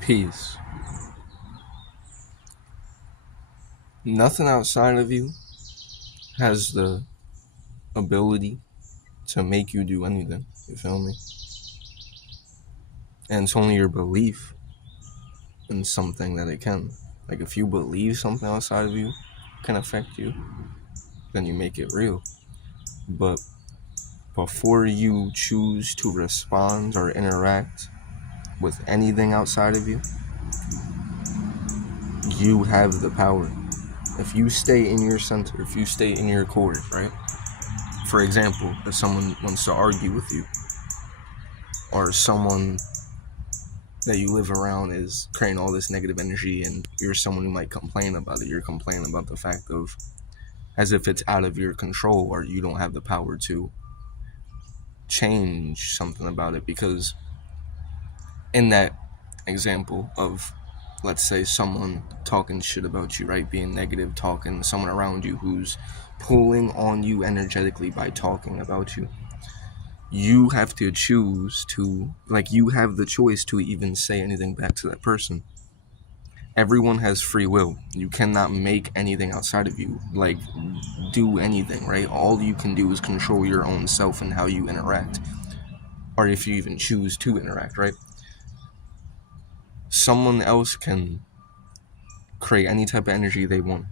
Peace. Nothing outside of you has the ability to make you do anything. You feel me? And it's only your belief in something that it can. Like if you believe something outside of you can affect you, then you make it real. But before you choose to respond or interact with anything outside of you, you have the power. If you stay in your center, if you stay in your core, right? For example, if someone wants to argue with you, or someone that you live around is creating all this negative energy and you're someone who might complain about it, you're complaining about the fact of as if it's out of your control or you don't have the power to change something about it. Because in that example of, let's say, someone talking shit about you, right, being negative, talking, someone around you who's pulling on you energetically by talking about you, you have to choose to, like, you have the choice to even say anything back to that person. Everyone has free will. You cannot make anything outside of you, like, do anything, right? All you can do is control your own self and how you interact, or if you even choose to interact, right? Someone else can create any type of energy they want.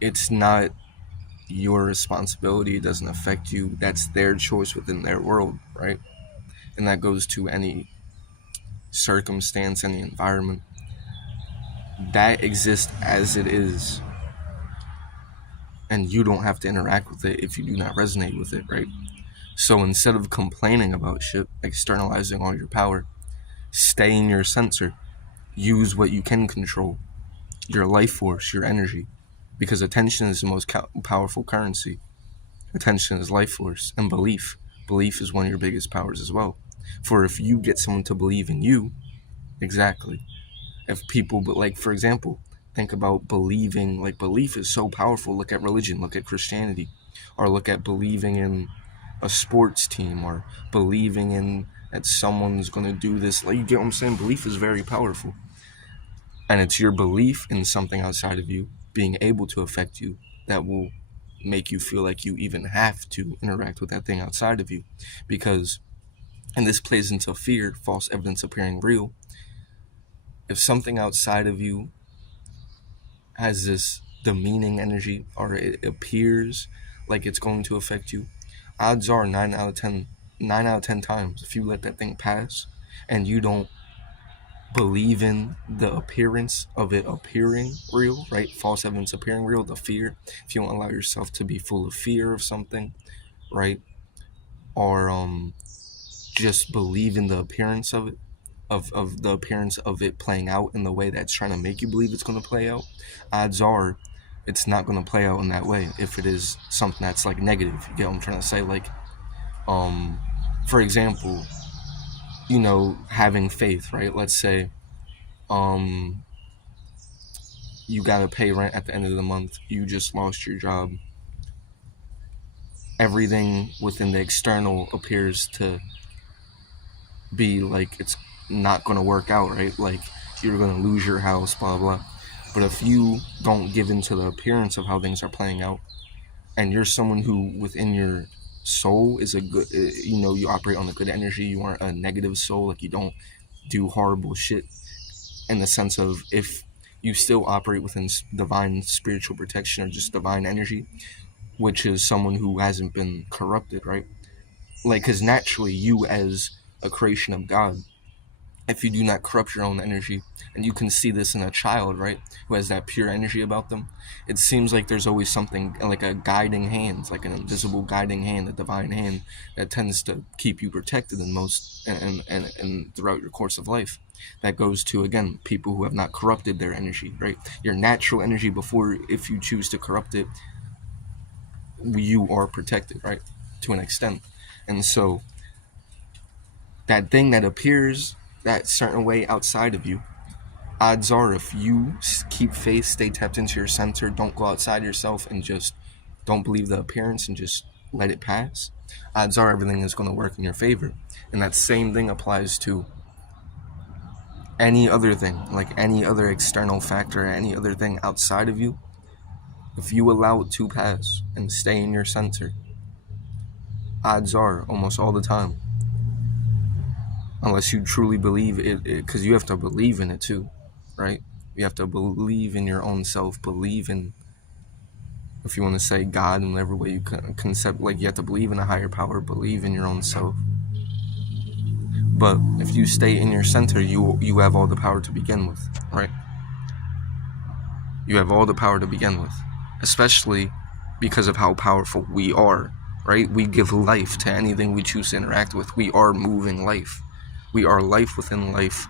It's not your responsibility. It doesn't affect you. That's their choice within their world, right? And that goes to any circumstance, any environment. That exists as it is. And you don't have to interact with it if you do not resonate with it, right? So instead of complaining about shit, externalizing all your power, stay in your center. Use what you can control. Your life force, your energy. Because attention is the most powerful currency. Attention is life force. And belief. Belief is one of your biggest powers as well. For if you get someone to believe in you, exactly. If people, but like, for example, think about believing, like, belief is so powerful. Look at religion, look at Christianity, or look at believing in a sports team, or believing in that someone's going to do this. Like, you get what I'm saying? Belief is very powerful. And it's your belief in something outside of you being able to affect you that will make you feel like you even have to interact with that thing outside of you. Because, and this plays into fear, false evidence appearing real. If something outside of you has this demeaning energy, or it appears like it's going to affect you, odds are 9 out of 10 times, if you let that thing pass and you don't believe in the appearance of it appearing real, right? False evidence appearing real, the fear. If you don't allow yourself to be full of fear of something, right? Or just believe in the appearance of it, of the appearance of it playing out in the way that's trying to make you believe it's going to play out, odds are it's not going to play out in that way if it is something that's like negative. You get what I'm trying to say? Like, for example, having faith, right? Let's say you got to pay rent at the end of the month. You just lost your job. Everything within the external appears to be like it's not going to work out, right? Like, you're going to lose your house, blah, blah. But if you don't give into the appearance of how things are playing out, and you're someone who within your soul is a good, you operate on a good energy, you aren't a negative soul, like you don't do horrible shit, in the sense of if you still operate within divine spiritual protection or just divine energy, which is someone who hasn't been corrupted, right? Like, because naturally you as a creation of God, if you do not corrupt your own energy, and you can see this in a child, right, who has that pure energy about them, it seems like there's always something like a guiding hand, like an invisible guiding hand, a divine hand that tends to keep you protected in most and throughout your course of life. That goes to, again, people who have not corrupted their energy, right? Your natural energy before, if you choose to corrupt it, you are protected, right, to an extent. And so that thing that appears that certain way outside of you, odds are if you keep faith, stay tapped into your center, don't go outside yourself and just don't believe the appearance and just let it pass, odds are everything is going to work in your favor. And that same thing applies to any other thing, like any other external factor, any other thing outside of you. If you allow it to pass and stay in your center, odds are, almost all the time, unless you truly believe it, because you have to believe in it too, right? You have to believe in your own self, believe in, if you want to say God in whatever way you concept, like you have to believe in a higher power, believe in your own self. But if you stay in your center, you have all the power to begin with, right? You have all the power to begin with, especially because of how powerful we are, right? We give life to anything we choose to interact with. We are moving life. We are life within life,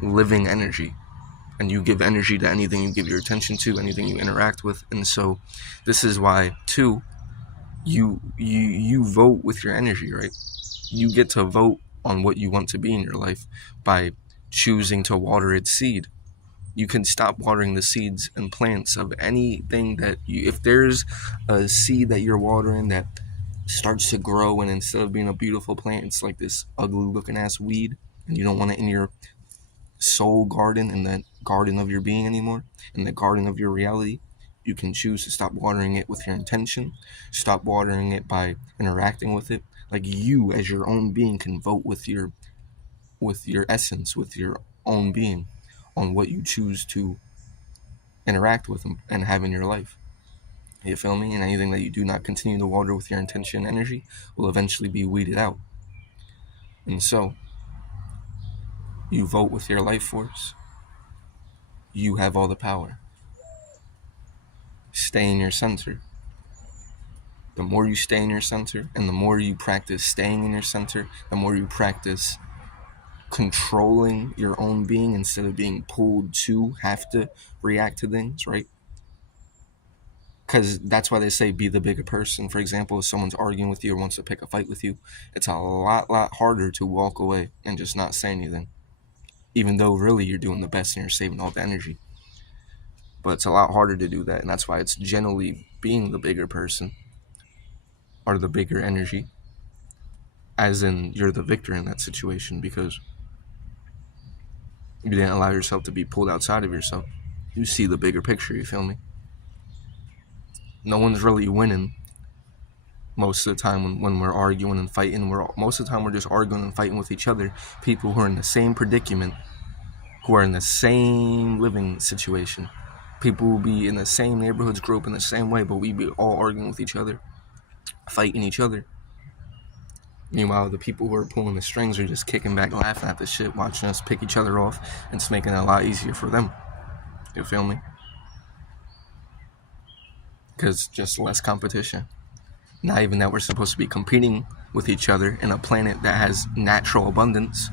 living energy. And you give energy to anything you give your attention to, anything you interact with. And so this is why, too, you vote with your energy, right? You get to vote on what you want to be in your life by choosing to water its seed. You can stop watering the seeds and plants of anything that you, if there's a seed that you're watering that starts to grow, and instead of being a beautiful plant, it's like this ugly looking ass weed, and you don't want it in your soul garden, in the garden of your being anymore, in the garden of your reality, you can choose to stop watering it with your intention, stop watering it by interacting with it. Like, you as your own being can vote with your essence, with your own being, on what you choose to interact with and have in your life. You feel me? And anything that you do not continue to water with your intention and energy will eventually be weeded out. And so, you vote with your life force. You have all the power. Stay in your center. The more you stay in your center, and the more you practice staying in your center, the more you practice controlling your own being instead of being pulled to have to react to things, right? Because that's why they say be the bigger person. For example, if someone's arguing with you or wants to pick a fight with you, it's a lot harder to walk away and just not say anything, even though really you're doing the best and you're saving all the energy. But it's a lot harder to do that, and that's why it's generally being the bigger person or the bigger energy, as in you're the victor in that situation, because you didn't allow yourself to be pulled outside of yourself. You see the bigger picture, you feel me? No one's really winning most of the time when we're arguing and fighting. Most of the time we're just arguing and fighting with each other, people who are in the same predicament, who are in the same living situation. People will be in the same neighborhoods, grew up in the same way, but we be all arguing with each other, fighting each other. Meanwhile, the people who are pulling the strings are just kicking back, laughing at the shit, watching us pick each other off, and it's making it a lot easier for them. You feel me? Because just less competition. Not even that we're supposed to be competing with each other in a planet that has natural abundance.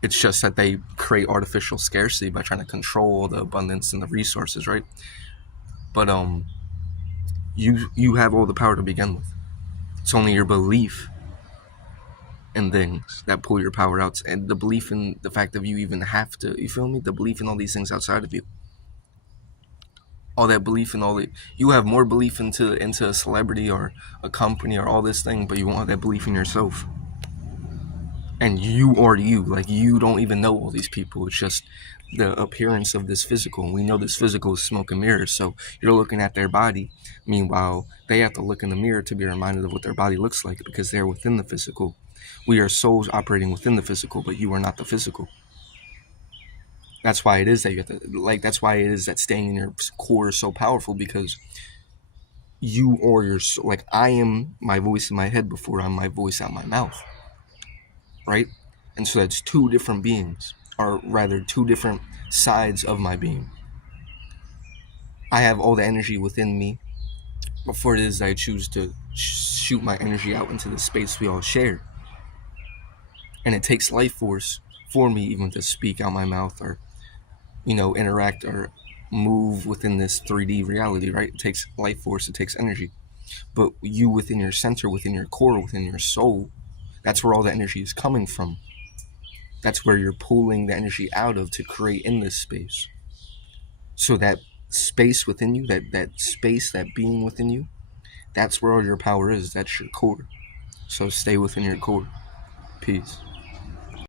It's just that they create artificial scarcity by trying to control the abundance and the resources, right? But you have all the power to begin with. It's only your belief in things that pull your power out, and the belief in the fact that you even have to, you feel me? The belief in all these things outside of you. All that belief in all it, you have more belief into a celebrity or a company or all this thing, but you won't have that belief in yourself. And you are you. Like, you don't even know all these people. It's just the appearance of this physical. And we know this physical is smoke and mirrors. So you're looking at their body. Meanwhile, they have to look in the mirror to be reminded of what their body looks like, because they're within the physical. We are souls operating within the physical, but you are not the physical. That's why it is that you have to, like, that's why it is that staying in your core is so powerful, because you or your, like, I am my voice in my head before I'm my voice out my mouth. Right? And so that's two different beings, or rather two different sides of my being. I have all the energy within me before it is that I choose to shoot my energy out into the space we all share. And it takes life force for me even to speak out my mouth or, interact or move within this 3D reality, right? It takes life force, it takes energy. But you within your center, within your core, within your soul, that's where all the energy is coming from. That's where you're pulling the energy out of to create in this space. So that space within you, that space, that being within you, That's where all your power is. That's your core. So stay within your core. Peace.